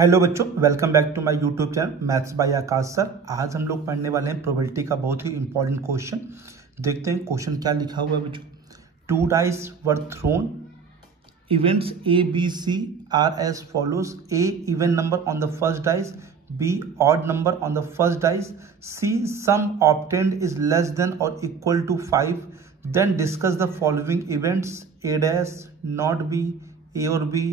Hello बच्चों, welcome back to my YouTube channel maths by Akash sir. आज हम लोग पढ़ने वाले हैं प्रोबेबिलिटी का बहुत ही इंपॉर्टेंट क्वेश्चन। देखते हैं क्वेश्चन क्या लिखा हुआ है बच्चों। 2 dice were thrown, events A B C are as follows. A even number on the first dice, B odd number on the first dice, C sum obtained is less than or equal to 5। Then discuss the following events A dash not B, A और B,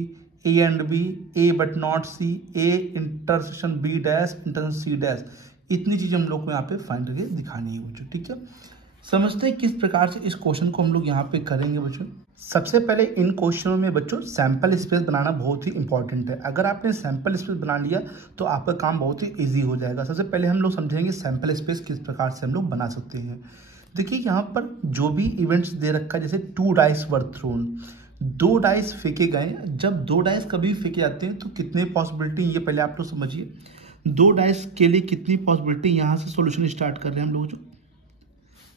A and B, A but not C, A intersection B dash intersection C dash. इतनी चीज हम लोग को यहाँ पे find करके दिखानी है बच्चों। ठीक है, समझते हैं किस प्रकार से इस क्वेश्चन को हम लोग यहाँ पे करेंगे बच्चों। सबसे पहले इन क्वेश्चनों में बच्चों सैंपल स्पेस बनाना बहुत ही इंपॉर्टेंट है। अगर आपने सैंपल स्पेस बना लिया तो आपका काम बहुत ही ईजी हो जाएगा। सबसे पहले हम लोग समझेंगे सैंपल स्पेस किस प्रकार से हम लोग बना सकते हैं। देखिए यहाँ पर जो भी इवेंट्स दे रखा है, जैसे 2 डाइस वर थ्रोन, 2 डाइस फेंके गए। जब 2 डाइस कभी फेंके जाते हैं तो कितने पॉसिबिलिटी, ये पहले आप लोग समझिए। 2 डाइस के लिए कितनी पॉसिबिलिटी, यहाँ से सॉल्यूशन स्टार्ट कर रहे हैं हम लोग। जो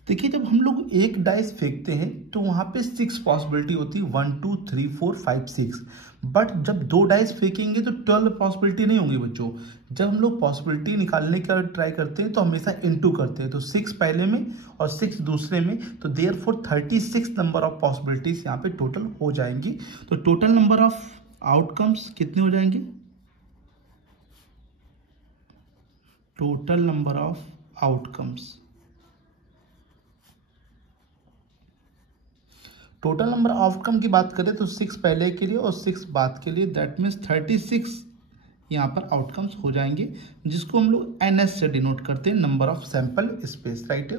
देखिए जब हम लोग एक डाइस फेंकते हैं तो वहाँ पे 6 पॉसिबिलिटी होती है, 1 2 3 4 5 6। बट जब 2 डाइस फेंकेंगे तो 12 पॉसिबिलिटी नहीं होंगी बच्चों। जब हम लोग पॉसिबिलिटी निकालने का ट्राई करते हैं तो हमेशा इनटू करते हैं, तो 6 पहले में और 6 दूसरे में, तो देयरफॉर 36 नंबर ऑफ पॉसिबिलिटीज यहाँ पे टोटल हो जाएंगी। तो टोटल नंबर ऑफ आउटकम्स कितने हो जाएंगे? Total number of outcomes, total number outcome की बात करें तो 6 पहले के लिए और 6 बाद के लिए, दैट मीन्स 36 यहाँ पर आउटकम्स हो जाएंगे, जिसको हम लोग NS से डिनोट करते हैं, number of sample space. Right,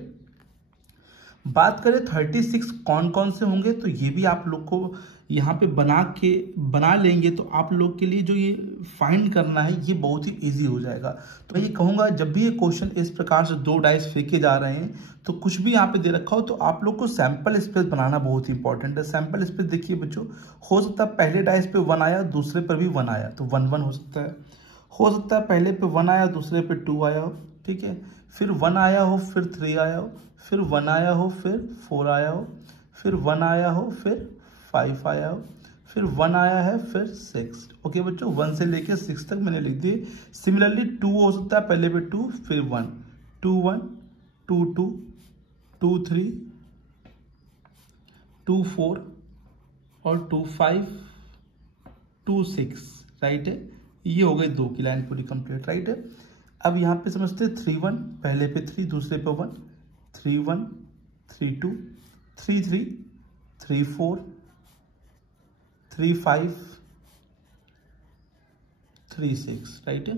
बात करें 36 कौन कौन से होंगे, तो ये भी आप लोग को यहाँ पे बना लेंगे तो आप लोग के लिए जो ये फाइंड करना है ये बहुत ही इजी हो जाएगा। तो मैं ये कहूँगा जब भी ये क्वेश्चन इस प्रकार से 2 डाइस फेंके जा रहे हैं तो कुछ भी यहाँ पे दे रखा हो तो आप लोग को सैंपल स्पेस बनाना बहुत ही इंपॉर्टेंट है। सैंपल स्पेस देखिए बच्चों, हो सकता है पहले डाइस पे 1 आया, दूसरे पर भी 1 आया तो 1 1 हो सकता है। हो सकता है पहले पे 1 आया, दूसरे पे 2 आया हो। ठीक है, फिर 1 आया हो, फिर 3 आया हो, फिर 1 आया हो, फिर 4 आया हो, फिर 1 आया हो, फिर 5 आया हो, फिर 1 आया है, फिर 6। ओके बच्चों, 1 से लेके 6 तक मैंने लिख दिए। सिमिलरली 2 हो सकता है, पहले पे 2, फिर 1, 2 1, 2 2, 2 3, 2 4 और 2 5, 2 6। राइट है, ये हो गई 2 की लाइन पूरी कंप्लीट। राइट है, अब यहाँ पे समझते 3 1, पहले पे 3, दूसरे पे 1, 3 1, 3 2, 3 3, 3 4, 3 5, 3 6। राइट है,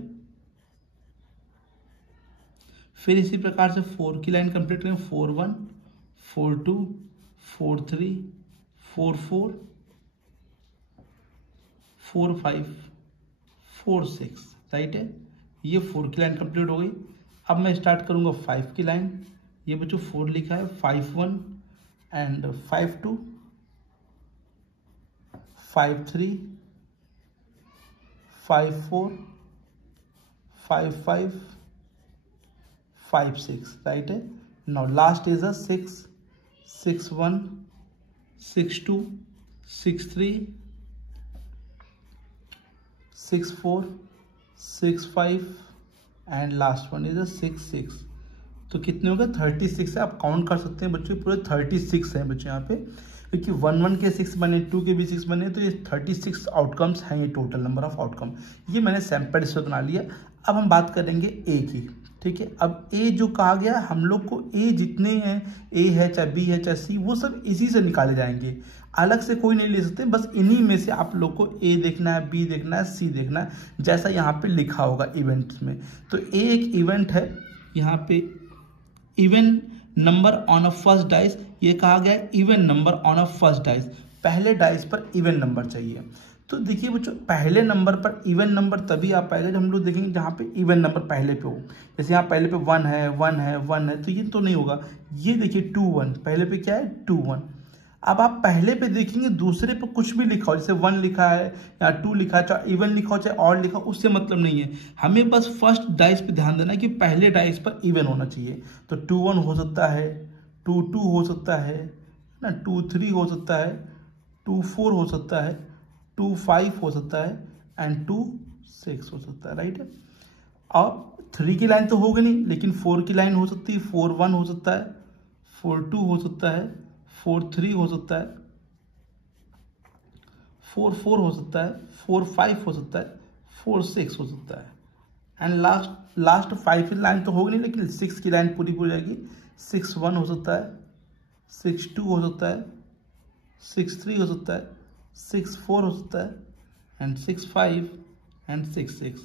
फिर इसी प्रकार से 4 की लाइन कंप्लीट करें, 4 1, 4 2, 4 3, 4 4, 4 5, 4 6। राइट है, ये 4 की लाइन कंप्लीट हो गई। अब मैं स्टार्ट करूंगा 5 की लाइन। ये बच्चों 4 लिखा है, 5 1 एंड 5 2, 5 3, 5 4, 5 5, 5 6। राइट है, now last is a 6, 6 1, 6 2, 6 3, 6 4, 6 5 and last one is a 6 6। तो कितने हो गए? 36 है। आप काउंट कर सकते हैं बच्चों, पूरे 36 हैं बच्चों यहाँ पे, क्योंकि 1 1 के 6 बने, 2 के भी 6 बने, तो ये 36 आउटकम्स हैं, ये टोटल नंबर ऑफ आउटकम। ये मैंने सैंपल स्पेस बना लिया। अब हम बात करेंगे ए की। ठीक है, अब ए जो कहा गया हम लोग को, ए जितने हैं, ए है चाहे बी है चाहे सी, वो सब इसी से निकाले जाएंगे, अलग से कोई नहीं ले सकते। बस इन्हीं में से आप लोग को ए देखना है, बी देखना है, सी देखना है, जैसा यहाँ पे लिखा होगा इवेंट्स में। तो ए एक इवेंट है, यहाँ पे even number on a first dice, ये कहा गया है even number on a first dice, पहले डाइस पर इवन नंबर चाहिए। तो देखिए बच्चों, पहले नंबर पर इवन नंबर तभी आ पाएगा जब हम लोग देखेंगे जहाँ पे इवन नंबर पहले पे हो। जैसे यहाँ पहले पे 1 है, 1 है, 1 है, तो ये तो नहीं होगा। ये देखिए 2 1, पहले पे क्या है? 2 1। अब आप पहले पे देखेंगे दूसरे पे कुछ भी लिखा हो, जैसे 1 लिखा है या 2 लिखा है, चाहे इवन लिखा हो चाहे ऑड लिखा हो, उससे मतलब नहीं है। हमें बस फर्स्ट डाइस पे ध्यान देना है कि पहले डाइस पर इवन होना चाहिए। तो 2 1 हो सकता है, 2 2 हो सकता है ना, 2 3 हो सकता है, 2 4 हो सकता है, 2 5 हो सकता है एंड 2 6 हो सकता है, राइट है। अब 3 की लाइन तो होगी नहीं, लेकिन 4 की लाइन हो सकती है। 4 1 हो सकता है, 4 2 हो सकता है, 4 3 हो सकता है, 4 4 हो सकता है, 4 5 हो सकता है, 4 6 हो सकता है। एंड लास्ट 5 की लाइन तो होगी नहीं, लेकिन 6 की लाइन पूरी हो जाएगी। 6 1 हो सकता है, 6 2 हो सकता है, 6 3 हो सकता है, 6 4 हो सकता है, एंड 6 5 एंड 6 6।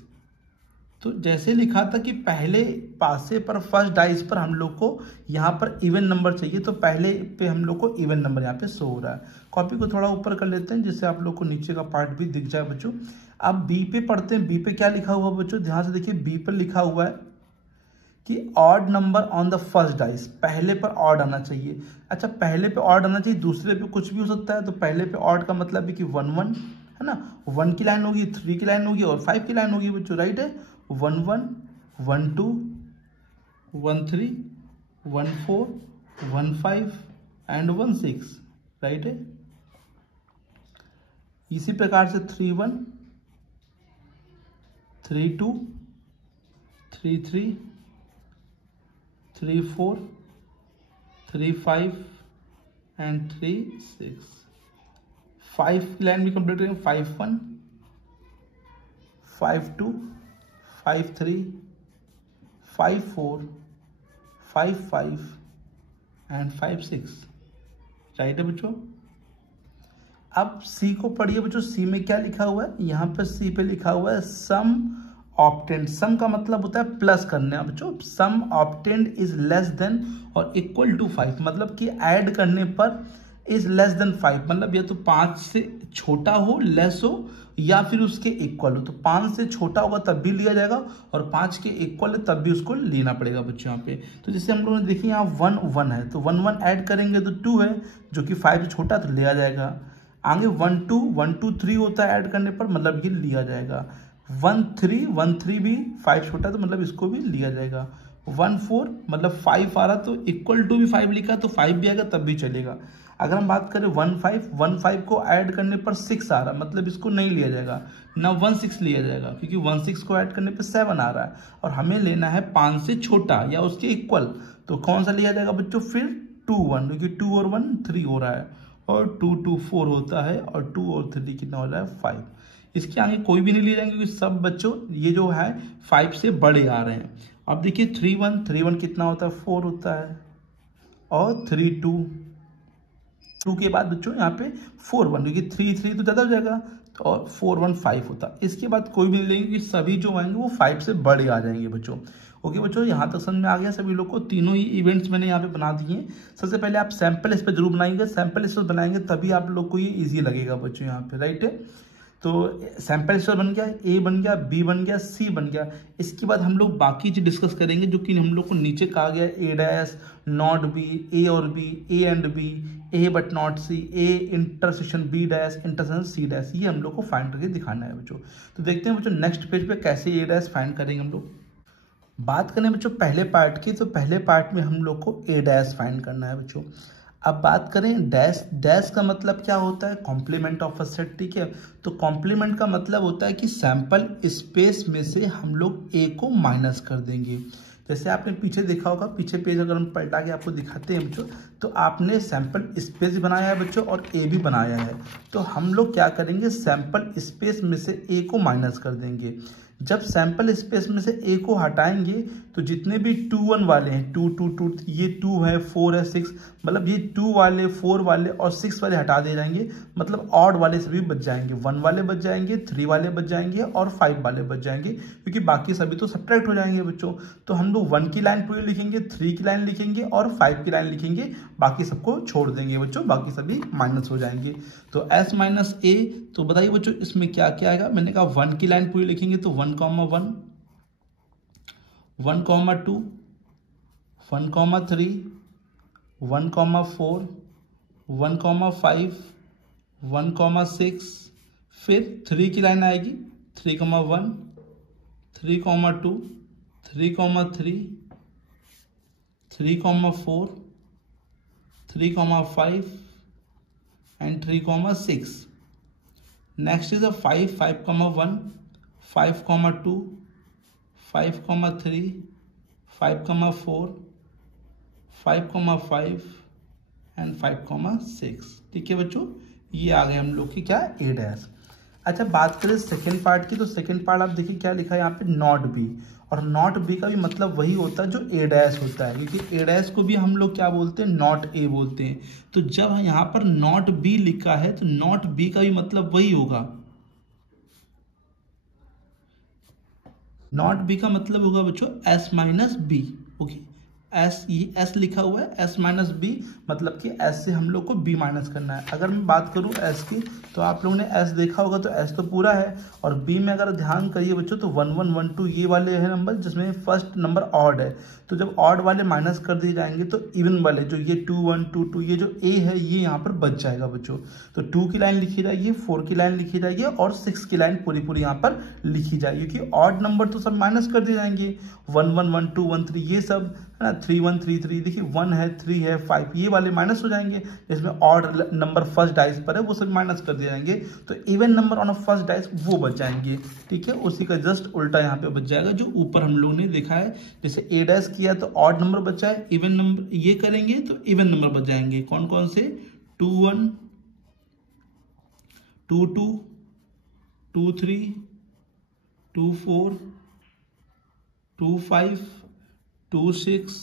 तो जैसे लिखा था कि पहले पासे पर फर्स्ट डाइस पर हम लोग को यहाँ पर इवन नंबर चाहिए, तो पहले पे हम लोग को इवन नंबर यहाँ पे शो हो रहा है। कॉपी को थोड़ा ऊपर कर लेते हैं जिससे आप लोग को नीचे का पार्ट भी दिख जाए बच्चों। अब बी पे पढ़ते हैं। बी पे क्या लिखा हुआ बच्चों, ध्यान से देखिए। बी पर लिखा हुआ है कि odd number on the first dice, पहले पर ऑड आना चाहिए। अच्छा, पहले पे ऑड आना चाहिए, दूसरे पे कुछ भी हो सकता है। तो पहले पे ऑड का मतलब है कि 1 1 है ना, 1 की लाइन होगी, 3 की लाइन होगी और 5 की लाइन होगी बच्चों, राइट है। 1 1 1 2 1 3 1 4 1 5 एंड 1 6, राइट है। इसी प्रकार से 3 1 3 2 3 3 3 4 3 5 एंड 3 6। 5 की लाइन भी कंप्लीट करेंगे। 5 1 5 2 5 3 5 4 5 5 एंड 5 6, राइट है बच्चों। अब सी को पढ़िए बच्चों। सी में क्या लिखा हुआ है, यहाँ पर सी पे लिखा हुआ है सम ऑब्टेंड। सम का मतलब होता है प्लस करना बच्चों। सम obtained is less than or equal to 5, मतलब कि ऐड करने पर इज लेस देन 5, मतलब या तो 5 से छोटा हो, लेस हो, या फिर उसके इक्वल हो। तो 5 से छोटा होगा तब भी लिया जाएगा और 5 के इक्वल है तब भी उसको लेना पड़ेगा बच्चों यहाँ पे। तो जैसे हम लोगों ने देखिए यहाँ 1 1 है, तो 1 1 ऐड करेंगे तो 2 है, जो कि 5 से छोटा तो लिया जाएगा। आगे 1 2 3 होता है ऐड करने पर, मतलब ये लिया जाएगा। 1 3 भी 5 छोटा तो मतलब इसको भी लिया जाएगा। 1 4 मतलब 5 आ रहा तो इक्वल टू भी 5 लिखा तो 5 भी आएगा तब भी चलेगा। अगर हम बात करें 1 5 को ऐड करने पर 6 आ रहा, मतलब इसको नहीं लिया जाएगा ना, 1 6 लिया जाएगा, क्योंकि 1 6 को ऐड करने पर 7 आ रहा है और हमें लेना है 5 से छोटा या उसके इक्वल। तो कौन सा लिया जाएगा बच्चों, फिर 2 1, क्योंकि 2 और 1 3 हो रहा है और 2 2 4 होता है और 2 और 3 कितना हो रहा है 5। इसके आगे कोई भी नहीं ले जाएंगे क्योंकि सब बच्चों ये जो है 5 से बड़े आ रहे हैं। अब देखिए 3 1 कितना होता है 4 होता है और 3 2 के बाद बच्चों यहाँ पे 4 1, क्योंकि 3 3 तो ज़्यादा हो जाएगा और 4 1 5 होता है। इसके बाद कोई भी नहीं लेंगे क्योंकि सभी जो आएंगे वो 5 से बड़े आ जाएंगे बच्चों। ओके बच्चों, यहाँ तक समझ में आ गया सभी लोग को। तीनों ही इवेंट्स मैंने यहाँ पे बना दिए हैं। सबसे पहले आप सैंपल इस पर जरूर बनाएंगे, सैंपल इस पर बनाएंगे तभी आप लोग को ये ईजी लगेगा बच्चों यहाँ पे, राइट है। तो सैंपल स्टोर बन गया, ए बन गया, बी बन गया, सी बन गया। इसके बाद हम लोग बाकी चीज डिस्कस करेंगे जो कि हम लोग को नीचे कहा गया A dash not B, A और B, A and B, A but not C, A intersection B dash intersection C dash. ये हम लोग को फाइंड करके दिखाना है बच्चों। तो देखते हैं बच्चों नेक्स्ट पेज पे कैसे ए डैश फाइंड करेंगे हम लोग। बात करें बच्चों पहले पार्ट की, तो पहले पार्ट में हम लोग को ए डैश फाइंड करना है बच्चों। अब बात करें डैश, डैश का मतलब क्या होता है, कॉम्प्लीमेंट ऑफ अ सेट, ठीक है। तो कॉम्प्लीमेंट का मतलब होता है कि सैंपल स्पेस में से हम लोग ए को माइनस कर देंगे। जैसे आपने पीछे देखा होगा, पीछे पेज अगर हम पलटा के आपको दिखाते हैं बच्चों, तो आपने सैंपल स्पेस बनाया है बच्चों और ए भी बनाया है। तो हम लोग क्या करेंगे, सैंपल स्पेस में से ए को माइनस कर देंगे। जब सैंपल स्पेस में से ए को हटाएंगे तो जितने भी 2 1 वाले हैं, 2 2 2, ये 2 है, 4 है, 6, मतलब ये 2 वाले, 4 वाले और 6 वाले हटा दे जाएंगे, मतलब ऑड वाले सभी बच जाएंगे। 1 वाले बच जाएंगे, 3 वाले बच जाएंगे और 5 वाले बच जाएंगे, क्योंकि बाकी सभी तो सब्ट्रैक्ट हो जाएंगे बच्चों। तो हम लोग 1 की लाइन पूरी लिखेंगे, 3 की लाइन लिखेंगे और 5 की लाइन लिखेंगे, बाकी सबको छोड़ देंगे बच्चों, बाकी सभी माइनस हो जाएंगे। तो s माइनस ए, तो बताइए बच्चों इसमें क्या क्या आएगा। मैंने कहा 1 की लाइन पूरी लिखेंगे तो 1 1 1 2 1 3 1 4 1 5 1 6, फिर 3 की लाइन आएगी 3 1 3 2 3 3 3 4 3 5 and 3 6। Next is a 5 1 5,2, 5,3, 5,4, 5,5 and 5,6। ठीक है बच्चों, ये आ गए हम लोग की क्या, ए डैश। अच्छा बात करें सेकेंड पार्ट की, तो सेकेंड पार्ट आप देखिए क्या लिखा है यहाँ पे, नॉट बी। और नॉट बी का भी मतलब वही होता है जो ए डैश होता है, क्योंकि ए डैश को भी हम लोग क्या बोलते हैं, नॉट ए बोलते हैं। तो जब यहाँ पर नॉट बी लिखा है तो नॉट बी का भी मतलब वही होगा, नॉट बी का मतलब होगा बच्चों S minus B. Okay, S, ये एस लिखा हुआ है, एस माइनस बी, मतलब कि एस से हम लोग को बी माइनस करना है। अगर मैं बात करूं एस की, तो आप लोगों ने एस देखा होगा, तो एस तो पूरा है, और बी में अगर ध्यान करिए बच्चों तो 1 1 1 2 ये वाले है नंबर, जिसमें फर्स्ट नंबर ऑड है। तो जब ऑड वाले माइनस कर दिए जाएंगे तो इवन वाले जो ये 2 1 2 2 ये जो ए है ये यहाँ पर बच जाएगा बच्चों। तो 2 की लाइन लिखी जाएगी, 4 की लाइन लिखी जाएगी, और 6 की लाइन पूरी पूरी यहाँ पर लिखी जाएगी, क्योंकि ऑड नंबर तो सब माइनस कर दिए जाएंगे। 1 1 1 2 1 3 ये सब है ना, 3 1 3 3 देखिए 1 है, 3 है, 5 ये वाले माइनस हो जाएंगे। जिसमें ऑड नंबर फर्स्ट डाइस पर है वो सब माइनस कर दिए जाएंगे, तो even number on a first dice वो बच जाएंगे। ठीक है, उसी का जस्ट उल्टा यहाँ पे बच जाएगा जो ऊपर हम लोगों ने देखा है। जैसे ए डैश किया तो ऑड नंबर बचा है, इवन नंबर ये करेंगे तो इवन नंबर बच जाएंगे। कौन कौन से, 2 1 2 2 2 3 2 4 2 5 2 6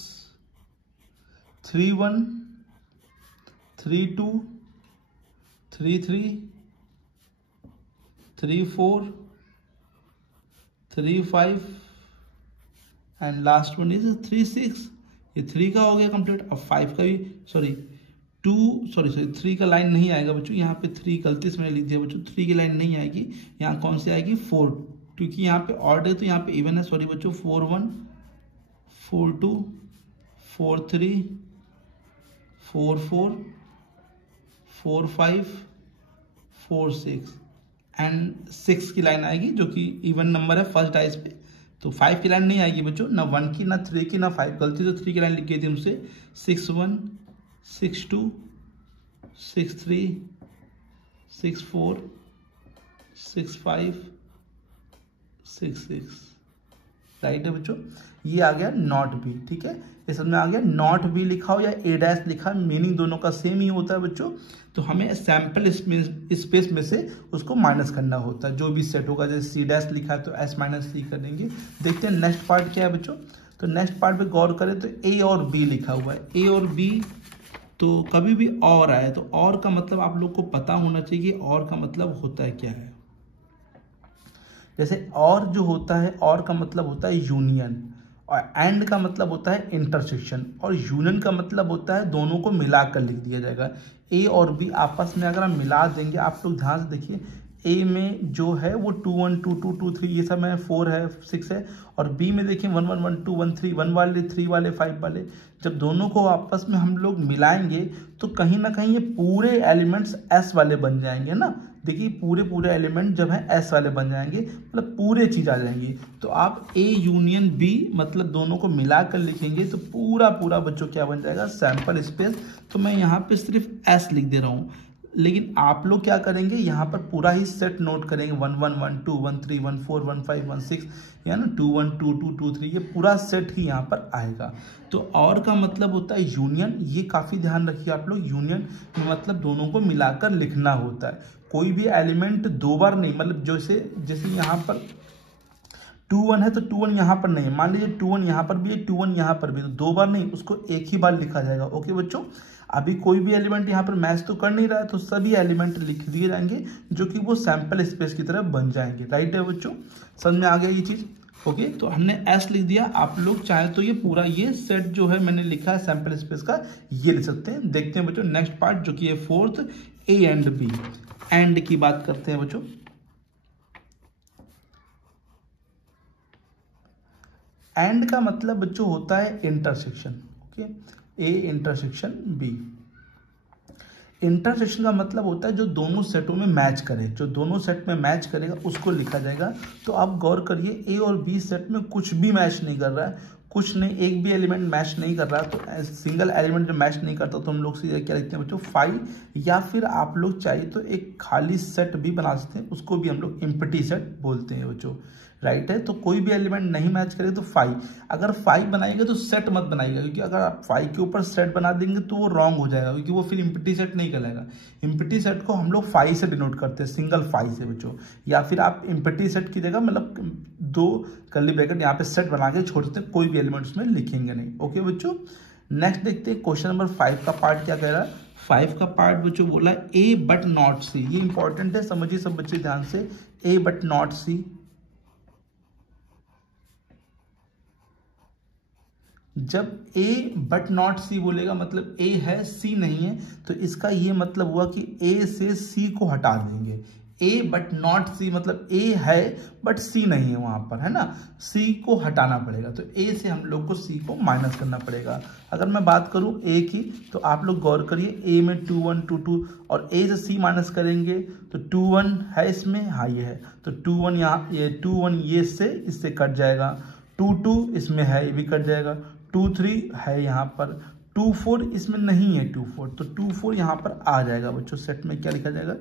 3 1 3 2 3 3 3 4 3 5 एंड लास्ट वन इज 3 6। ये 3 का हो गया कंप्लीट। अब 5 का भी, सॉरी 3 का लाइन नहीं आएगा बच्चों, यहाँ पे 3 गलती से मैंने लिख दिया बच्चों, 3 की लाइन नहीं आएगी। यहाँ कौन सी आएगी, 4, क्योंकि यहाँ पे ऑड है तो यहाँ पे इवन है, सॉरी बच्चों। 4 1 4 2 4 3 4 4 4 5 4 6 एंड 6 की लाइन आएगी जो कि इवन नंबर है फर्स्ट डाइस पे। तो 5 की लाइन नहीं आएगी बच्चों, ना 1 की, ना 3 की, ना 5, गलती से 3 की लाइन लिख गई थी हमसे। 6 1 6 2 6 3 6 4 6 5 6 6, राइट है बच्चों। ये आ गया नॉट बी। ठीक है, इस में आ गया नॉट बी लिखा हो या ए डैश लिखा, मीनिंग दोनों का सेम ही होता है बच्चों। तो हमें सैंपल स्पेस में से उसको माइनस करना होता है, जो भी सेट होगा। जैसे सी डैश लिखा है तो एस माइनस सी कर देंगे। देखते हैं नेक्स्ट पार्ट क्या है बच्चों। तो नेक्स्ट पार्ट पे गौर करें तो ए और बी लिखा हुआ है, ए और बी। तो कभी भी और आए तो और का मतलब आप लोग को पता होना चाहिए, और का मतलब होता है क्या है। जैसे और जो होता है, और का मतलब होता है यूनियन, और एंड का मतलब होता है इंटरसेक्शन, और यूनियन का मतलब होता है दोनों को मिलाकर लिख दिया जाएगा। ए और बी आपस में अगर हम मिला देंगे, आप लोग ध्यान से देखिए, ए में जो है वो 2 1 2 2 2 3 ये सब है, 4 है, 6 है, और बी में देखिए 1 1 1 2 1 3 1 वाले, 3 वाले, 5 वाले। जब दोनों को आपस में हम लोग मिलाएंगे तो कहीं ना कहीं ये पूरे एलिमेंट्स एस वाले बन जाएंगे ना। देखिए पूरे एलिमेंट जब है एस वाले बन जाएंगे, मतलब पूरे चीज आ जाएंगी। तो आप ए यूनियन बी मतलब दोनों को मिलाकर लिखेंगे तो पूरा बच्चों क्या बन जाएगा, सैंपल स्पेस। तो मैं यहाँ पे सिर्फ एस लिख दे रहा हूँ, लेकिन आप लोग क्या करेंगे, यहाँ पर पूरा ही सेट नोट करेंगे। 1 1 1 2 1 3 1 4 1 5 1 6, या ना 2 1 2 2 2 3, ये पूरा सेट ही यहाँ पर आएगा। तो और का मतलब होता है यूनियन, ये काफ़ी ध्यान रखिए आप लोग। यूनियन मतलब दोनों को मिलाकर लिखना होता है। कोई भी एलिमेंट दो बार नहीं, मतलब जैसे यहाँ पर 2 1 है तो 2 1 यहाँ पर नहीं है, मान लीजिए 2 1 यहाँ पर भी है, 2 1 यहाँ पर भी, तो दो बार नहीं, उसको एक ही बार लिखा जाएगा। ओके बच्चों, अभी कोई भी एलिमेंट यहाँ पर मैच तो कर नहीं रहा है, तो सभी एलिमेंट लिख दिए जाएंगे जो कि वो सैंपल स्पेस की तरह बन जाएंगे। राइट है बच्चों, समझ में आ गया ये चीज़। ओके, तो हमने एस लिख दिया। आप लोग चाहे तो ये पूरा ये सेट जो है मैंने लिखा है सैंपल स्पेस का, ये लिख सकते हैं। देखते हैं बच्चों नेक्स्ट पार्ट जो कि है fourth, A and B. And की बात करते हैं बच्चों। एंड का मतलब बच्चों होता है intersection. Okay, A intersection B. Intersection का मतलब होता है जो दोनों सेटों में मैच करे, जो दोनों सेट में मैच करेगा उसको लिखा जाएगा। तो आप गौर करिए, ए और बी सेट में कुछ भी मैच नहीं कर रहा है, कुछ नहीं, एक भी एलिमेंट मैच नहीं कर रहा है। तो सिंगल एलिमेंट जो मैच नहीं करता तो हम लोग सीधे क्या लिखते हैं बच्चों, फाई। या फिर आप लोग चाहिए तो एक खाली सेट भी बना सकते हैं, उसको भी हम लोग एम्प्टी सेट बोलते हैं बच्चों, राइट है। तो कोई भी एलिमेंट नहीं मैच करे तो फाई। अगर फाई बनाएंगे तो सेट मत बनाइएगा, क्योंकि अगर आप फाई के ऊपर सेट बना देंगे तो वो रॉन्ग हो जाएगा, क्योंकि वो फिर एम्प्टी सेट नहीं कहलाएगा। एम्प्टी सेट को हम लोग फाई से डिनोट करते हैं, सिंगल फाई से बच्चों। या फिर आप एम्प्टी सेट की जगह मतलब 2 कर्ली ब्रैकेट यहाँ पे सेट बना के छोड़ सकते हैं, कोई भी एलिमेंट उसमें लिखेंगे नहीं। ओके बच्चों, नेक्स्ट देखते हैं क्वेश्चन नंबर 5 का पार्ट क्या कह रहा है। 5 का पार्ट बच्चों बोला ए बट नॉट सी। ये इंपॉर्टेंट है, समझिए सब बच्चे ध्यान से। ए बट नॉट सी, जब ए बट नॉट सी बोलेगा मतलब ए है सी नहीं है, तो इसका ये मतलब हुआ कि ए से सी को हटा देंगे। ए बट नॉट सी मतलब ए है बट सी नहीं है वहां पर, है ना, सी को हटाना पड़ेगा। तो ए से हम लोग को सी को माइनस करना पड़ेगा। अगर मैं बात करूं ए की, तो आप लोग गौर करिए, ए में 2 1 2 2 और ए से सी माइनस करेंगे तो 2 1 है इसमें, हाँ ये है, तो 2 1 यहाँ, ये 2 1 ये से इससे कट जाएगा, 2 2 इसमें है ये भी कट जाएगा, 2 3 है यहाँ पर, 2 4 इसमें नहीं है, 2 4 तो 2 4 यहाँ पर आ जाएगा बच्चों। सेट में क्या लिखा जाएगा,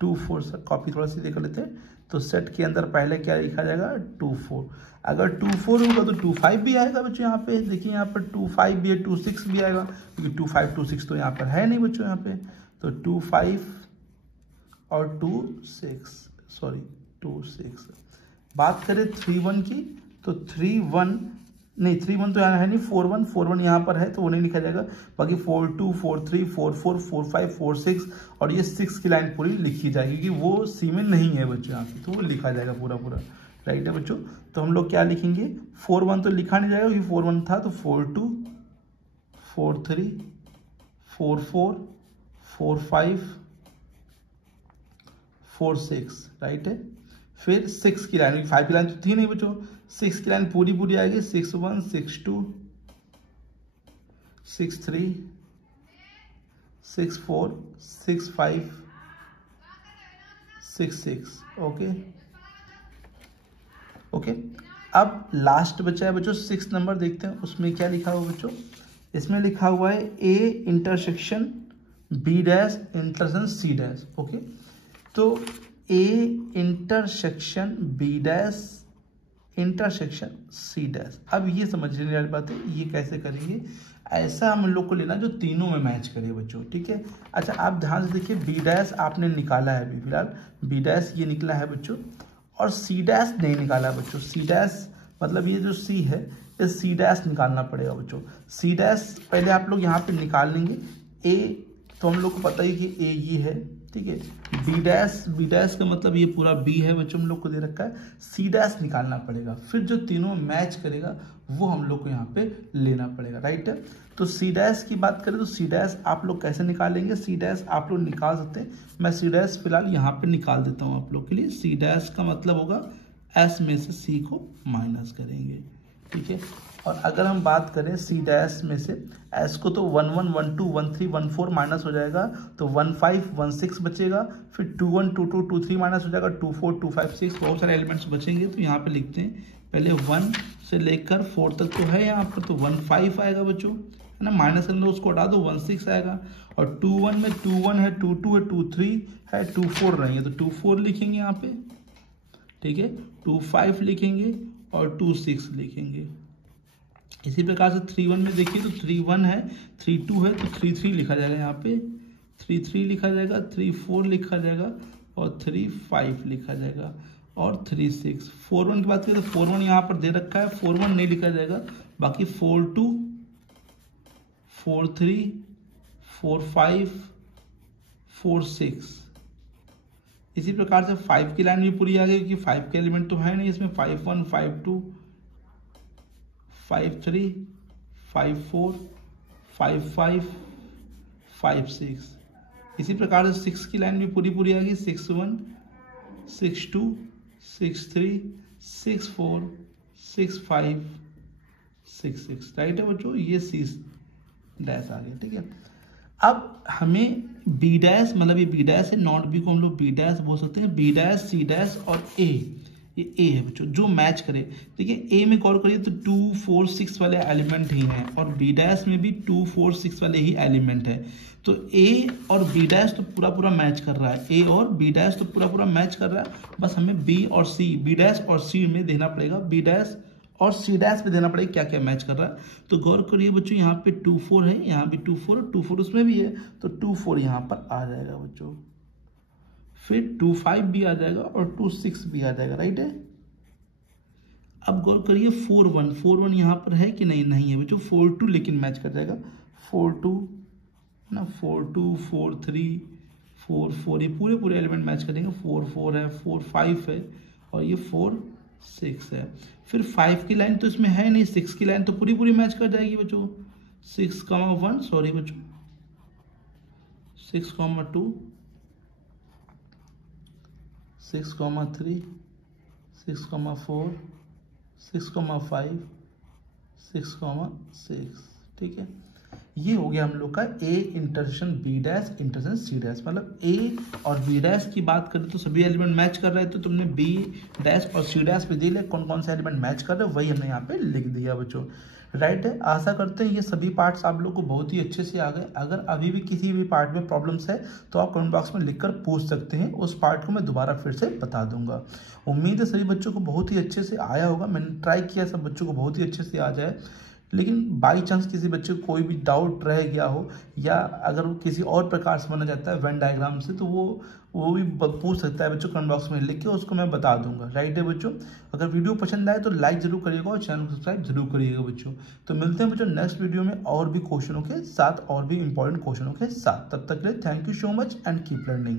2 4। सर कॉपी थोड़ा सी देख लेते हैं। तो सेट के अंदर पहले क्या लिखा जाएगा, 2 4। अगर 2 4 होगा तो 2 5 भी आएगा बच्चों। यहाँ पे देखिए, यहाँ पर 2 5 भी है, 2 6 भी आएगा, क्योंकि 2 5 2 6 तो यहाँ पर है नहीं बच्चों। यहाँ पे तो 2 5 और 2 6, सॉरी 2 6। बात करें 3 1 की, तो 3 1 नहीं, 3 1 तो यहाँ है नहीं, 4 1 4 1 यहाँ पर है तो वो नहीं लिखा जाएगा। बाकी 4 2 4 3 4 4 4 5 4 6 और ये 6 की लाइन पूरी लिखी जाएगी, क्योंकि वो सी में नहीं है बच्चों यहाँ पे, तो वो लिखा जाएगा पूरा पूरा, राइट है बच्चों। तो हम लोग क्या लिखेंगे, 4 1 तो लिखा नहीं जाएगा क्योंकि 4 1 था, तो 4 2 4 3 4 4 4 5 4 6, राइट है। फिर 6 की लाइन, 5 की लाइन तो थी नहीं बच्चों, 6 की लाइन पूरी पूरी आएगी, 6 1 6 2 6 3 6 4 6 5 6 6। ओके ओके, अब लास्ट बचा है बच्चों 6 नंबर, देखते हैं उसमें क्या लिखा हुआ बच्चों। इसमें लिखा हुआ है A intersection B dash intersection C dash. Okay, तो A intersection B dash intersection C dash. अब ये समझने वाली बात है, ये कैसे करेंगे, ऐसा हम लोग को लेना जो तीनों में मैच करे बच्चों, ठीक है। अच्छा आप ध्यान से देखिए, बी डैश आपने निकाला है अभी फिलहाल, बी डैश ये निकला है बच्चों, और सी डैश नहीं निकाला है बच्चों। सी डैश मतलब ये जो सी है, इस सी डैश निकालना पड़ेगा बच्चों। सी डैश पहले आप लोग यहाँ पे निकाल लेंगे। ए तो हम लोग को पता ही कि ए ये है, ठीक है। बी डैश का मतलब ये पूरा बी है बच्चों, हम लोग को दे रखा है। सी डैश निकालना पड़ेगा, फिर जो तीनों मैच करेगा वो हम लोग को यहाँ पे लेना पड़ेगा, राइट है। तो सी डैश की बात करें तो सी डैश आप लोग कैसे निकालेंगे, सी डैश आप लोग निकाल सकते हैं। मैं सी डैश फिलहाल यहाँ पे निकाल देता हूँ आप लोग के लिए। सी डैश का मतलब होगा एस में से सी को माइनस करेंगे, ठीक है। और अगर हम बात करें सी डैश में से एस को, तो 1 1 1 2 1 3 1 4 माइनस हो जाएगा, तो 1 5 1 6 बचेगा। फिर 2 1 2 2 2 3 माइनस हो जाएगा, 2 4 2 5 6, बहुत सारे एलिमेंट्स बचेंगे। तो यहाँ पे लिखते हैं, पहले 1 से लेकर 4 तक तो है यहाँ पर, तो 1 5 आएगा बच्चों, है ना, माइनस के अंदर उसको हटा दो, 1 6 आएगा। और 2 1 में 2 1 है, 2 2 है, 2 3 है, 2 4 नहीं है, तो 2 4 लिखेंगे यहाँ पे, ठीक है। 2 5 लिखेंगे और 2 6 लिखेंगे। इसी प्रकार से 3 1 में देखिए, तो 3 1 है, 3 2 है, तो 3 3 लिखा जाएगा यहाँ पे, 3 3 लिखा जाएगा, 3 4 लिखा जाएगा और 3 5 लिखा जाएगा और 3 6। 4 1 की बात करें तो 4 1 यहाँ पर दे रखा है, 4 1 नहीं लिखा जाएगा। बाकी 4 2 4 3 4 5 4 6। इसी प्रकार से 5 की लाइन भी पूरी आ गई, क्योंकि 5 के एलिमेंट तो है नहीं इसमें। 5 1 5 2 5 3 5 4 5 5 5 6। इसी प्रकार से 6 की लाइन भी पूरी पूरी आ गई, 6 1 6 2 6 3 6 4 6 5 6 6, राइट है बच्चों। ये सी डैश आ गया, ठीक है। अब हमें बी डैश, मतलब ये बी डैश है, नॉट बी को हम लोग बी डैश बोल सकते हैं, बी डैश, सी डैश और ए, ये ए है बच्चों, जो मैच करे। देखिए ए में गौर करिए तो 2 4 6 वाले एलिमेंट ही हैं, और बी डैश में भी 2 4 6 वाले ही एलिमेंट है। तो ए और बी डैश तो पूरा पूरा मैच कर रहा है, ए और बी डैश तो पूरा पूरा मैच कर रहा है। बस हमें बी और सी, बी डैश और सी में देना पड़ेगा, बी डैश और सी डैश में देना पड़ेगा क्या क्या मैच कर रहा है। तो गौर करिए बच्चों, यहाँ पे 2 4 है, यहाँ भी 2 4, 2 4 उसमें भी है, तो 2 4 यहाँ पर आ जाएगा बच्चों। फिर 2 5 भी आ जाएगा और 2 6 भी आ जाएगा, राइट है। अब गौर करिए 4 1, 4 1 यहाँ पर है कि नहीं, नहीं है बच्चों। 4 2 लेकिन मैच कर जाएगा, 4 2 ना, 4 2 4 3 4 4, ये पूरे पूरे एलिमेंट मैच करेंगे। 4 4 है, 4 5 है, और ये 4 6 है। फिर 5 की लाइन तो इसमें है नहीं, 6 की लाइन तो पूरी पूरी मैच कर जाएगी बच्चों। 6 1, सॉरी बच्चों, 6 2 6 3 6 4 6 5 6 6, ठीक है। ये हो गया हम लोग का A intersection B dash intersection C dash. मतलब ए और बी डैश की बात करें तो सभी एलिमेंट मैच कर रहे हैं, तो तुमने बी डैश और सी डैश पे दे लिया कौन कौन से एलिमेंट मैच कर रहे हैं, वही हमने यहाँ पे लिख दिया बच्चों, राइट है। आशा करते हैं ये सभी पार्ट्स आप लोग को बहुत ही अच्छे से आ गए। अगर अभी भी किसी भी पार्ट में प्रॉब्लम्स है तो आप कमेंट बॉक्स में लिखकर पूछ सकते हैं, उस पार्ट को मैं दोबारा फिर से बता दूंगा। उम्मीद है सभी बच्चों को बहुत ही अच्छे से आया होगा। मैंने ट्राई किया सब बच्चों को बहुत ही अच्छे से आ जाए, लेकिन बाई चांस किसी बच्चे को कोई भी डाउट रह गया हो, या अगर वो किसी और प्रकार से बना जाता है वेन डायग्राम से, तो वो भी पूछ सकता है बच्चों, कमेंट बॉक्स में लिख के उसको मैं बता दूंगा, राइट है बच्चों। अगर वीडियो पसंद आए तो लाइक जरूर करिएगा और चैनल को सब्सक्राइब जरूर करिएगा बच्चों। तो मिलते हैं बच्चों नेक्स्ट वीडियो में और भी क्वेश्चनों के साथ, और भी इंपॉर्टेंट क्वेश्चनों के साथ। तब तक के लिए thank you so much and keep learning.